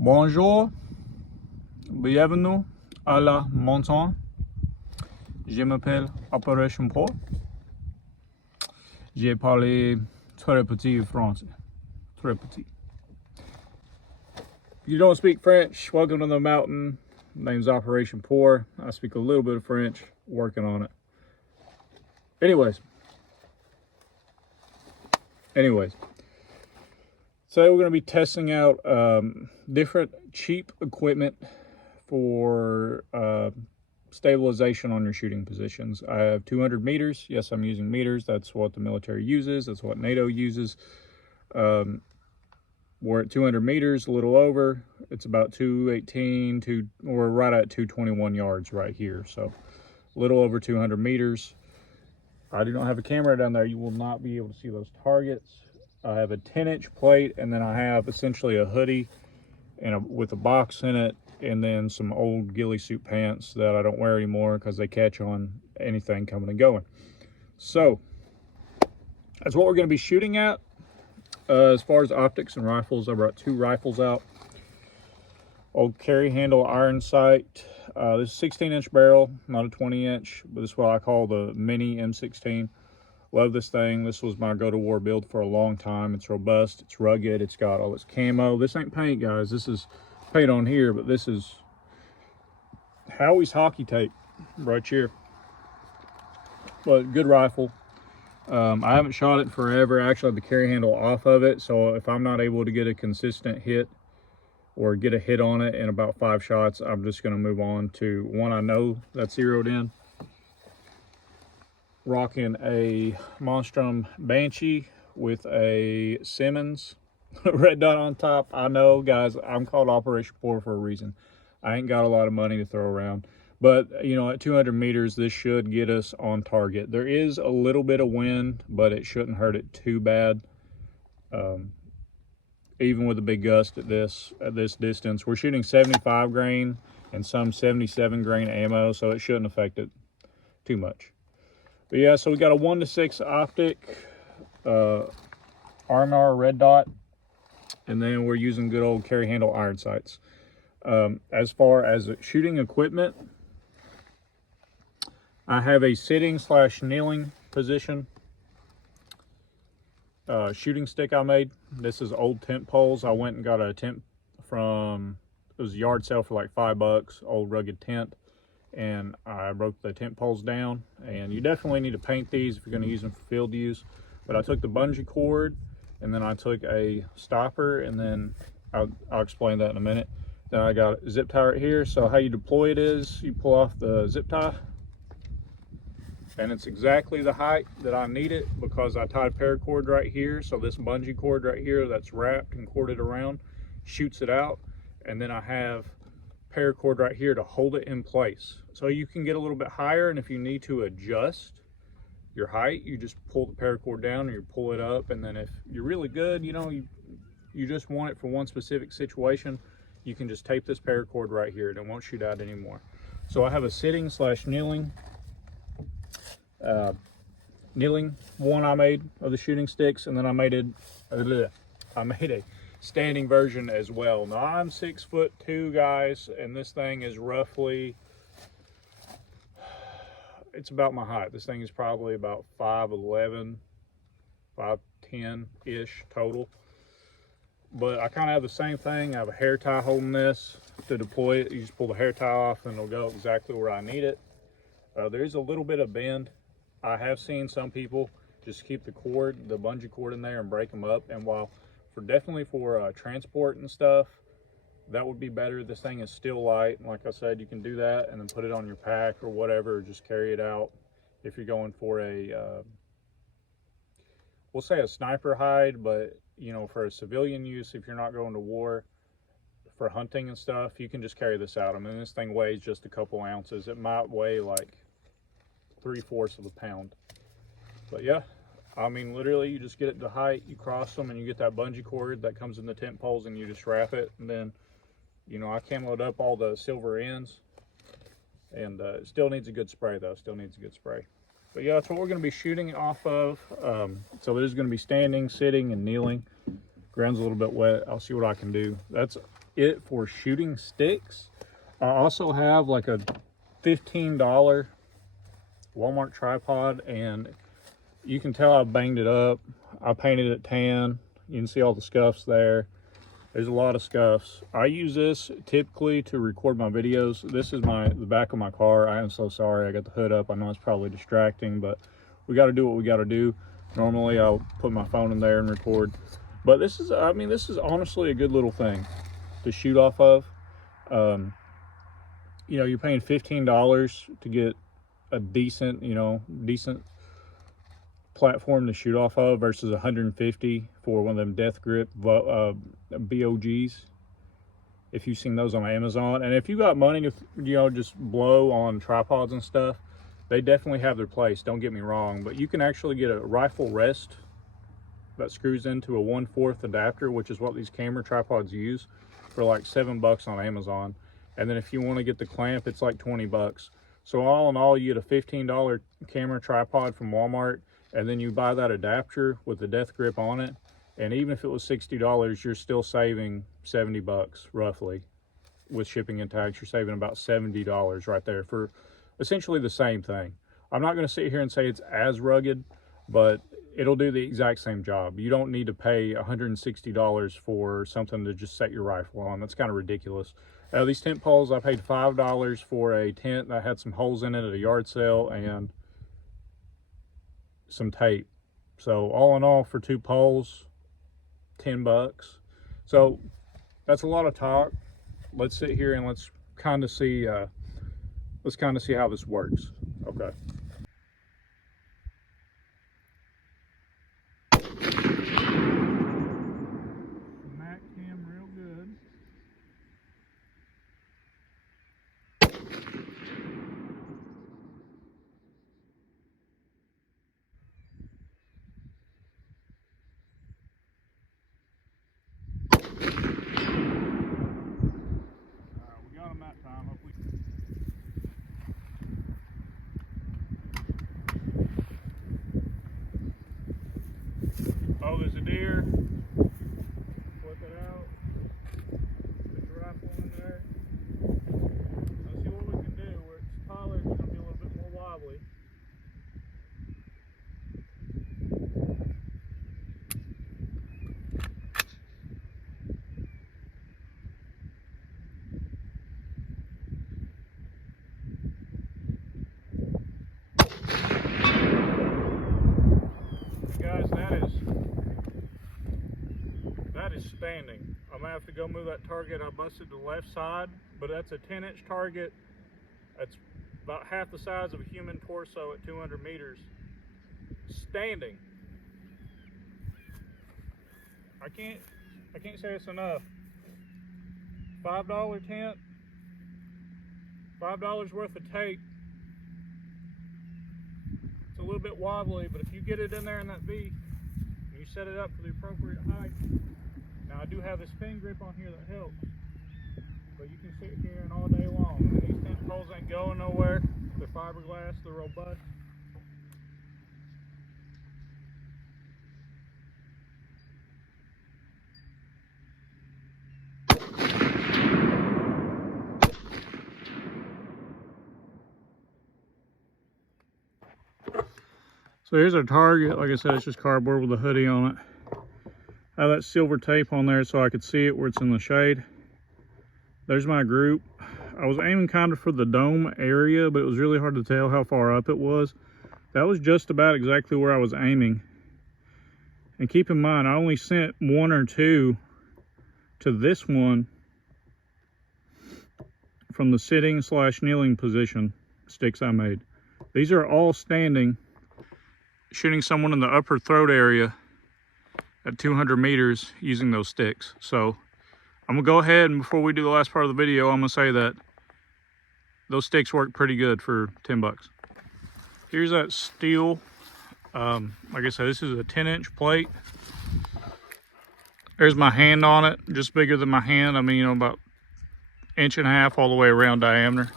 Bonjour, bienvenue à la montagne. Je m'appelle Operation Paul. J'ai parlé très petit français. Très petit. If you don't speak French, welcome to the mountain. My name's Operation Poor. I speak a little bit of French, working on it. Anyways. So we're going to be testing out different cheap equipment for stabilization on your shooting positions. I have 200 meters. Yes, I'm using meters. That's what the military uses. That's what NATO uses. We're at 200 meters, a little over. It's about 218, we're right at 221 yards right here. So a little over 200 meters. I do not have a camera down there. You will not be able to see those targets. I have a 10-inch plate, and then I have essentially a hoodie and with a box in it, and then some old ghillie suit pants that I don't wear anymore because they catch on anything coming and going. So that's what we're going to be shooting at. As far as optics and rifles, I brought 2 rifles out. Old carry handle iron sight. This is 16-inch barrel, not a 20-inch, but this is what I call the mini M16. Love this thing. This was my go-to-war build for a long time. It's robust, it's rugged, it's got all its camo. This ain't paint, guys. This is paint on here, but this is Howie's hockey tape right here. But good rifle. I haven't shot it forever. I actually have the carry handle off of it, so if I'm not able to get a consistent hit or get a hit on it in about 5 shots, I'm just going to move on to one I know that's zeroed in. Rocking a Monstrum Banshee with a Simmons red dot on top. I know, guys, I'm called Operation Poor for a reason. I ain't got a lot of money to throw around, but you know, at 200 meters, this should get us on target. There is a little bit of wind, but it shouldn't hurt it too bad. Even with a big gust at this distance, we're shooting 75 grain and some 77 grain ammo, so it shouldn't affect it too much. But yeah, so we got a 1:6 optic, RMR red dot, and then we're using good old carry handle iron sights. As far as shooting equipment, I have a sitting/kneeling position shooting stick I made. This is old tent poles. I went and got a tent from, it was a yard sale for like $5, old rugged tent. And I broke the tent poles down, and you definitely need to paint these if you're going to use them for field use. But I took the bungee cord, and then I took a stopper, and then I'll explain that in a minute. Then I got a zip tie right here. So how you deploy it is you pull off the zip tie, and it's exactly the height that I need it because I tied paracord right here. So this bungee cord right here that's wrapped and corded around shoots it out, and then I have paracord right here to hold it in place. So you can get a little bit higher, and if you need to adjust your height, you just pull the paracord down or you pull it up. And then if you're really good, you know, you just want it for one specific situation, you can just tape this paracord right here and it won't shoot out anymore. So I have a sitting/kneeling one I made of the shooting sticks, and then I made a standing version as well. Now I'm 6'2", guys, and this thing is roughly, it's about my height. This thing is probably about 5'11", 5'10"-ish total. But I kind of have the same thing. I have a hair tie holding this to deploy it. You just pull the hair tie off and it'll go exactly where I need it. There is a little bit of bend. I have seen some people just keep the cord, the bungee cord in there and break them up. And while definitely for transport and stuff, that would be better. This thing is still light, and like I said, you can do that and then put it on your pack or whatever, or just carry it out if you're going for a we'll say a sniper hide. But you know, for a civilian use, if you're not going to war, for hunting and stuff, you can just carry this out. I mean, this thing weighs just a couple ounces. It might weigh like 3/4 of a pound. But yeah, I mean, literally, you just get it to height, you cross them, and you get that bungee cord that comes in the tent poles, and you just wrap it. And then, you know, I camoed up all the silver ends, and it still needs a good spray, though. Still needs a good spray. But yeah, that's what we're going to be shooting off of. So it is going to be standing, sitting, and kneeling. Ground's a little bit wet. I'll see what I can do. That's it for shooting sticks. I also have like a $15 Walmart tripod, and you can tell I banged it up. I painted it tan. You can see all the scuffs there. There's a lot of scuffs. I use this typically to record my videos. This is the back of my car. I am so sorry I got the hood up. I know it's probably distracting, but we got to do what we got to do. Normally I'll put my phone in there and record, but this is, I mean, this is honestly a good little thing to shoot off of. You know, you're paying $15 to get a decent, decent platform to shoot off of versus $150 for one of them death grip BOGs. If you've seen those on Amazon, and if you got money to just blow on tripods and stuff, they definitely have their place, don't get me wrong. But you can actually get a rifle rest that screws into a 1/4 adapter, which is what these camera tripods use, for like $7 on Amazon. And then if you want to get the clamp, it's like $20. So all in all, you get a $15 camera tripod from Walmart, and then you buy that adapter with the death grip on it, and even if it was $60, you're still saving $70 roughly. With shipping and tax, you're saving about $70 right there for essentially the same thing. I'm not going to sit here and say it's as rugged, but it'll do the exact same job. You don't need to pay $160 for something to just set your rifle on. That's kind of ridiculous. These tent poles, I paid $5 for a tent that had some holes in it at a yard sale and some tape. So all in all, for 2 poles, $10. So that's a lot of talk. Let's sit here and let's kind of see how this works. Okay. Mac cam real good. We got him that time. Hopefully. Oh, there's a deer. Flip it out. Put your rifle in there. Let's see what we can do. Where it's taller, it's going to be a little bit more wobbly. Guys, that is standing. I'm gonna have to go move that target. I busted the left side, but that's a 10-inch target. That's about half the size of a human torso at 200 meters. Standing. I can't say it's enough. $5 tent, $5 worth of tape. It's a little bit wobbly, but if you get it in there in that V, and you set it up for the appropriate height. Now I do have a spin grip on here that helps, but you can sit here and all day long. And these tent poles ain't going nowhere. They're fiberglass, they're robust. So here's our target. Like I said, it's just cardboard with a hoodie on it. I have that silver tape on there so I could see it where it's in the shade. There's my group. I was aiming kind of for the dome area, but it was really hard to tell how far up it was. That was just about exactly where I was aiming. And keep in mind, I only sent 1 or 2 to this one from the sitting / kneeling position sticks I made. These are all standing, shooting someone in the upper throat area at 200 meters using those sticks. So I'm gonna go ahead, and before we do the last part of the video, I'm gonna say that those sticks work pretty good for $10. Here's that steel. Like I said, this is a 10-inch plate. There's my hand on it, just bigger than my hand. I mean, about 1.5 inches all the way around diameter.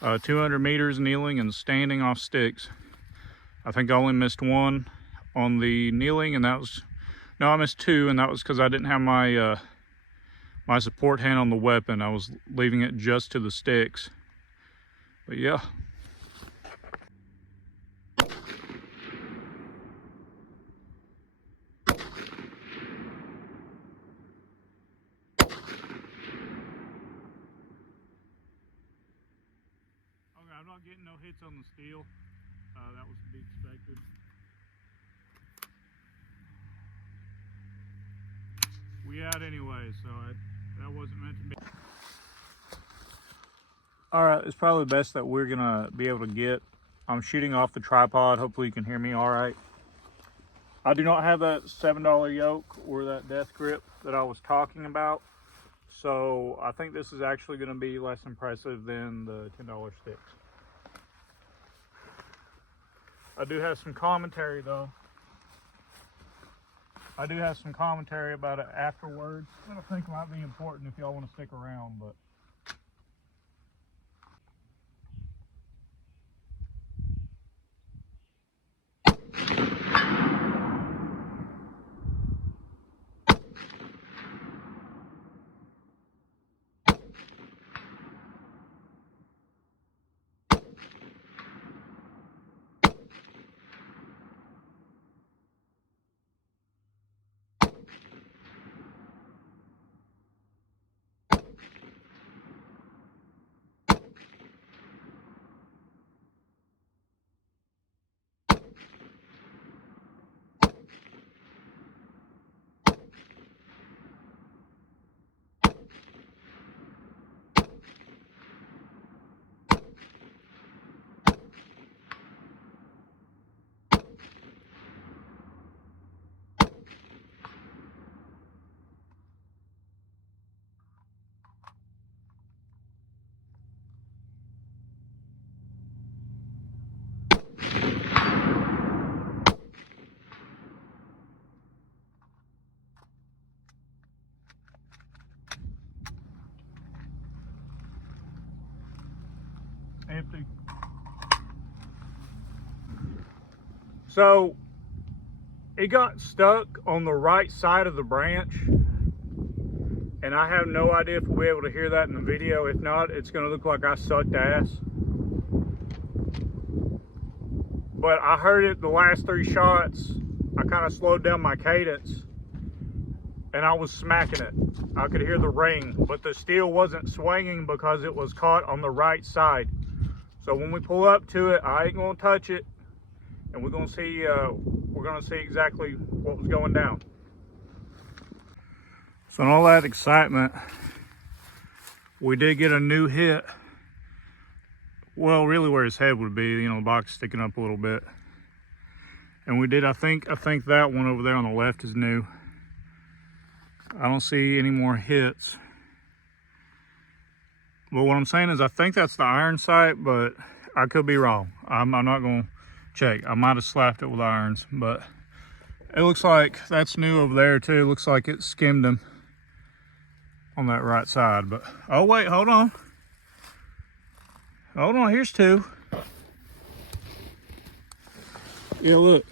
200 meters kneeling and standing off sticks. I think I only missed one on the kneeling, and that was No, I missed 2, and that was because I didn't have my my support hand on the weapon. I was leaving it just to the sticks. But yeah. Okay, I'm not getting no hits on the steel. That was to be expected. We out anyway, so that wasn't meant to be. All right, it's probably best that we're gonna be able to get. I'm shooting off the tripod. Hopefully you can hear me all right. I do not have that $7 yoke or that death grip that I was talking about. So I think this is actually gonna be less impressive than the $10 sticks. I do have some commentary though. I do have some commentary about it afterwards that I think might be important if y'all want to stick around, but empty. So it got stuck on the right side of the branch, and I have no idea if we'll be able to hear that in the video. If not, it's gonna look like I sucked ass. But I heard it the last 3 shots. I kind of slowed down my cadence and I was smacking it. I could hear the ring, but the steel wasn't swinging because it was caught on the right side. So when we pull up to it, I ain't gonna touch it, and we're gonna see exactly what was going down. So in all that excitement, we did get a new hit. Well, really where his head would be, you know, the box sticking up a little bit. And we did, I think that one over there on the left is new. I don't see any more hits. But what I'm saying is I think that's the iron sight, but I could be wrong. I'm not gonna check. I might have slapped it with irons, but it looks like that's new over there too. It looks like it skimmed him on that right side. But oh wait, hold on. Hold on, here's 2. Yeah, look.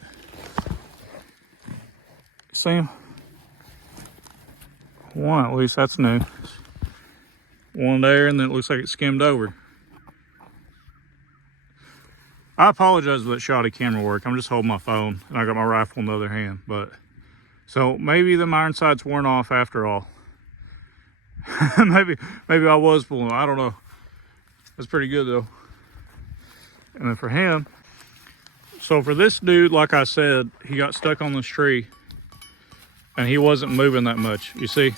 See him? 1 at least, that's new. 1 there, and then it looks like it skimmed over. I apologize for that shoddy camera work. I'm just holding my phone, and I got my rifle in the other hand. But so maybe the iron sights weren't off after all. maybe I was pulling. I don't know. That's pretty good though. And then for him, so for this dude, like I said, he got stuck on this tree, and he wasn't moving that much. You see,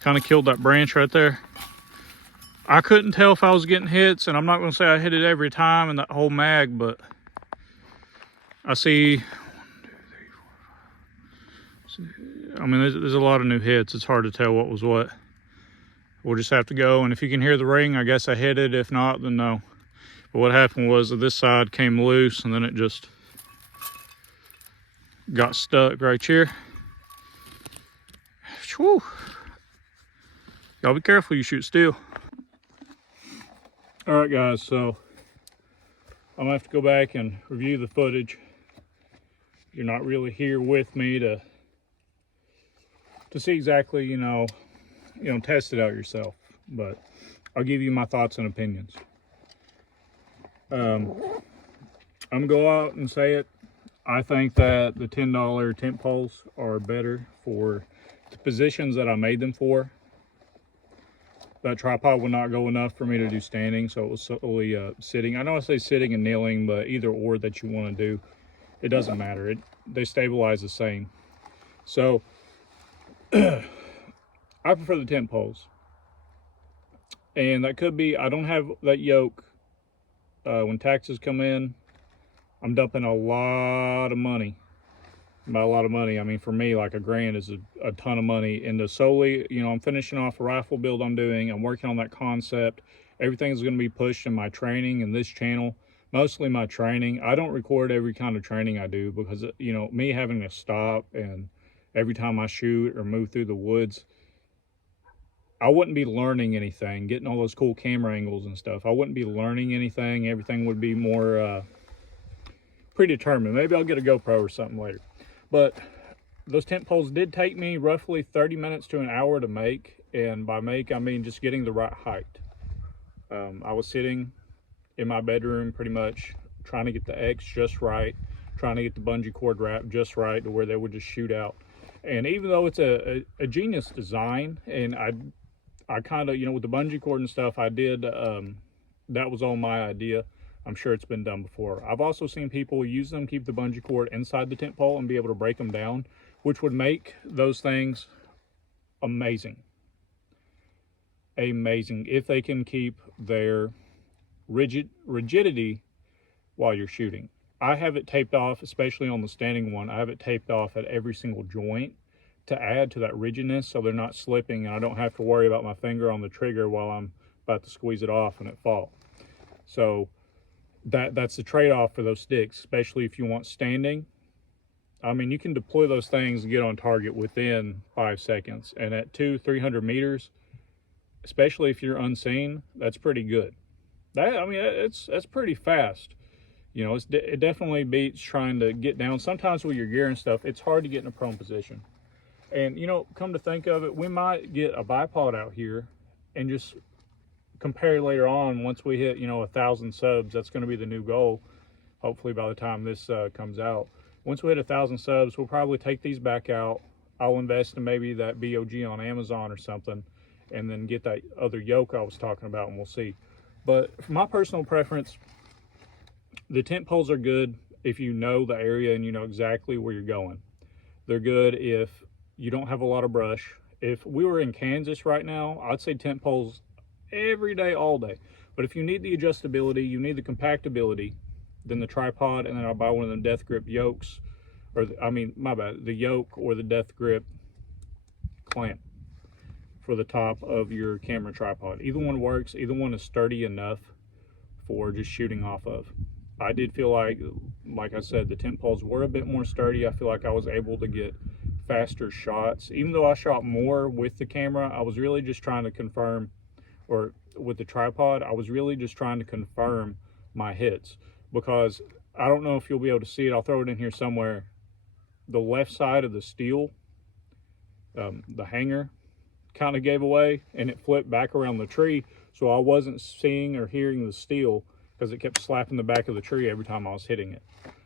kind of killed that branch right there. I couldn't tell if I was getting hits, and I'm not going to say I hit it every time in that whole mag, but I see, 1, 2, 3, 4, 5. I mean, there's a lot of new hits. It's hard to tell what was what. We'll just have to go, and if you can hear the ring, I guess I hit it. If not, then no. But what happened was that this side came loose, and then it just got stuck right here. Whew. Y'all be careful, you shoot steel. All right, guys, so I'm gonna have to go back and review the footage. You're not really here with me to to see exactly, test it out yourself. But I'll give you my thoughts and opinions. I'm gonna go out and say it. I think that the $10 tent poles are better for the positions that I made them for. That tripod would not go enough for me to do standing, so it was solely sitting. I know I say sitting and kneeling, but either or that you want to do, it doesn't matter. They stabilize the same. So I prefer the tent poles, and that could be I don't have that yoke. When taxes come in, I'm dumping a lot of money. By a lot of money, I mean, for me, like $1,000 is a ton of money into solely, I'm finishing off a rifle build I'm doing. I'm working on that concept. Everything's going to be pushed in my training in this channel, mostly my training. I don't record every kind of training I do because, me having to stop and every time I shoot or move through the woods, I wouldn't be learning anything, getting all those cool camera angles and stuff. I wouldn't be learning anything. Everything would be more predetermined. Maybe I'll get a GoPro or something later. But those tent poles did take me roughly 30 minutes to an hour to make. And by make, I mean just getting the right height. I was sitting in my bedroom pretty much trying to get the X just right, trying to get the bungee cord wrapped just right to where they would just shoot out. And even though it's a genius design, and I kind of, with the bungee cord and stuff, I did, that was all my idea. I'm sure it's been done before. I've also seen people use them, keep the bungee cord inside the tent pole and be able to break them down, which would make those things amazing. Amazing if they can keep their rigidity while you're shooting. I have it taped off, especially on the standing one. I have it taped off at every single joint to add to that rigidness so they're not slipping and I don't have to worry about my finger on the trigger while I'm about to squeeze it off and it fall. So that's the trade-off for those sticks, especially if you want standing. I mean, you can deploy those things and get on target within 5 seconds. And at 200-300 meters, especially if you're unseen, that's pretty good. That's pretty fast. It definitely beats trying to get down. Sometimes with your gear and stuff, it's hard to get in a prone position. And, come to think of it, we might get a bipod out here and just compare later on once we hit 1,000 subs. That's going to be the new goal, hopefully by the time this comes out. Once we hit 1,000 subs, we'll probably take these back out. I'll invest in maybe that BOG on Amazon or something, and then get that other yoke I was talking about, and we'll see. But for my personal preference, the tent poles are good if you know the area and you know exactly where you're going. They're good if you don't have a lot of brush. If we were in Kansas right now, I'd say tent poles every day, all day. But if you need the adjustability, you need the compactability, then the tripod, and then I'll buy one of them Death Grip yokes, or the yoke or the Death Grip clamp for the top of your camera tripod. Either one works. Either one is sturdy enough for just shooting off of. I did feel like I said, the tent poles were a bit more sturdy. I feel like I was able to get faster shots. Even though I shot more with the camera, I was really just trying to confirm, or with the tripod, I was really just trying to confirm my hits, because I don't know if you'll be able to see it. I'll throw it in here somewhere. The left side of the steel, the hanger kind of gave away and it flipped back around the tree. So I wasn't seeing or hearing the steel because it kept slapping the back of the tree every time I was hitting it.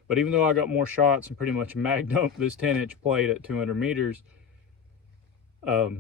But even though I got more shots and pretty much magged up this 10-inch plate at 200 meters, I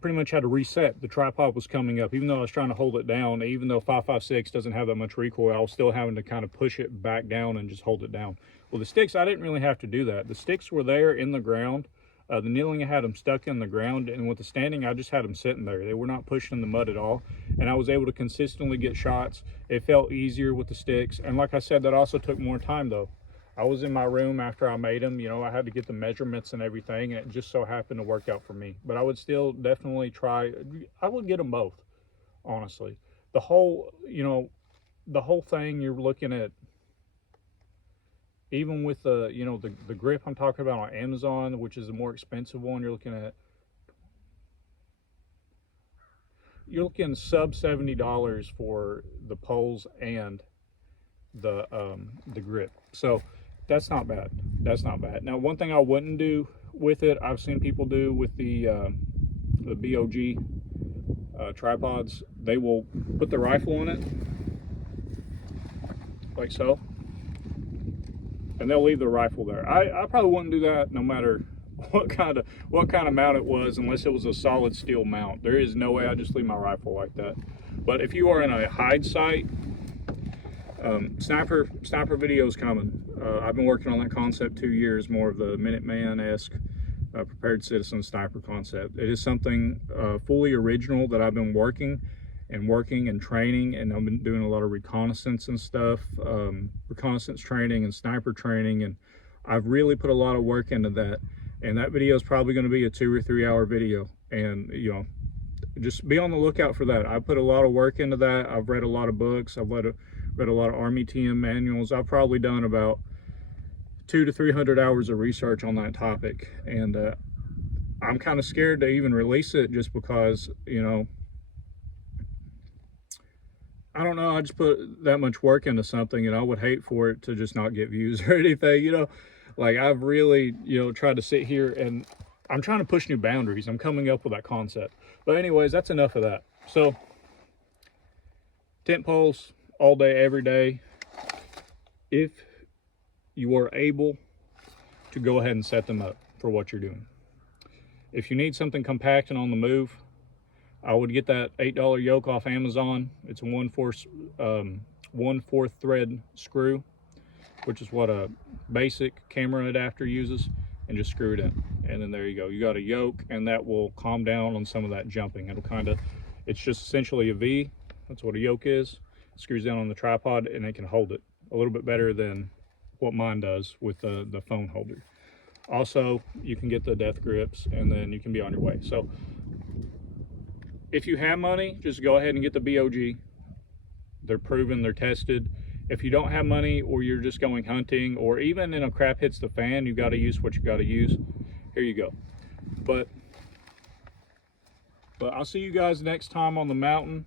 pretty much had to reset. The tripod was coming up. Even though I was trying to hold it down, even though 5.56 doesn't have that much recoil, I was still having to kind of push it back down and just hold it down. Well, the sticks, I didn't really have to do that. The sticks were there in the ground. The kneeling, I had them stuck in the ground, and with the standing, I just had them sitting there. They were not pushing in the mud at all, and I was able to consistently get shots. It felt easier with the sticks, and like I said, that also took more time, though. I was in my room after I made them. I had to get the measurements and everything, and it just so happened to work out for me. But I would still definitely try. I would get them both, honestly. The whole thing you're looking at, even with the grip I'm talking about on Amazon, which is the more expensive one, you're looking sub $70 for the poles and the grip. So that's not bad. That's not bad. Now, one thing I wouldn't do with it. I've seen people do with the BOG tripods. They will put the rifle on it like so, and they'll leave the rifle there. I probably wouldn't do that no matter what kind of mount it was, unless it was a solid steel mount. There is no way I just leave my rifle like that. But if you are in a hide site, sniper videos coming. I've been working on that concept 2 years, more of the Minuteman-esque prepared citizen sniper concept. It is something fully original that I've been working and training, and I've been doing a lot of reconnaissance and stuff, reconnaissance training and sniper training, and I've really put a lot of work into that. And that video is probably going to be a 2 or 3 hour video, and you know, just be on the lookout for that. I put a lot of work into that. I've read a lot of books. I've read a lot of Army TM manuals. I've probably done about 200 to 300 hours of research on that topic, and I'm kind of scared to even release it, just because, you know, I don't know, I just put that much work into something, and I would hate for it to just not get views or anything, you know. Like, I've really, you know, tried to sit here, and I'm trying to push new boundaries. I'm coming up with that concept. But anyways, that's enough of that. So, tent poles all day, every day. If you are able to go ahead and set them up for what you're doing. If you need something compact and on the move, I would get that $8 yoke off Amazon. It's a 1/4 thread screw, which is what a basic camera adapter uses, and just screw it in. And then there you go. You got a yoke, and that will calm down on some of that jumping. It'll kind of, it's just essentially a V. That's what a yoke is. It screws down on the tripod, and it can hold it a little bit better than what mine does with the phone holder. Also, you can get the death grips, and then you can be on your way. So if you have money, just go ahead and get the BOG. They're proven, they're tested. If you don't have money, or you're just going hunting, or even in a crap hits the fan, you got to use what you got to use. Here you go. But I'll see you guys next time on the mountain.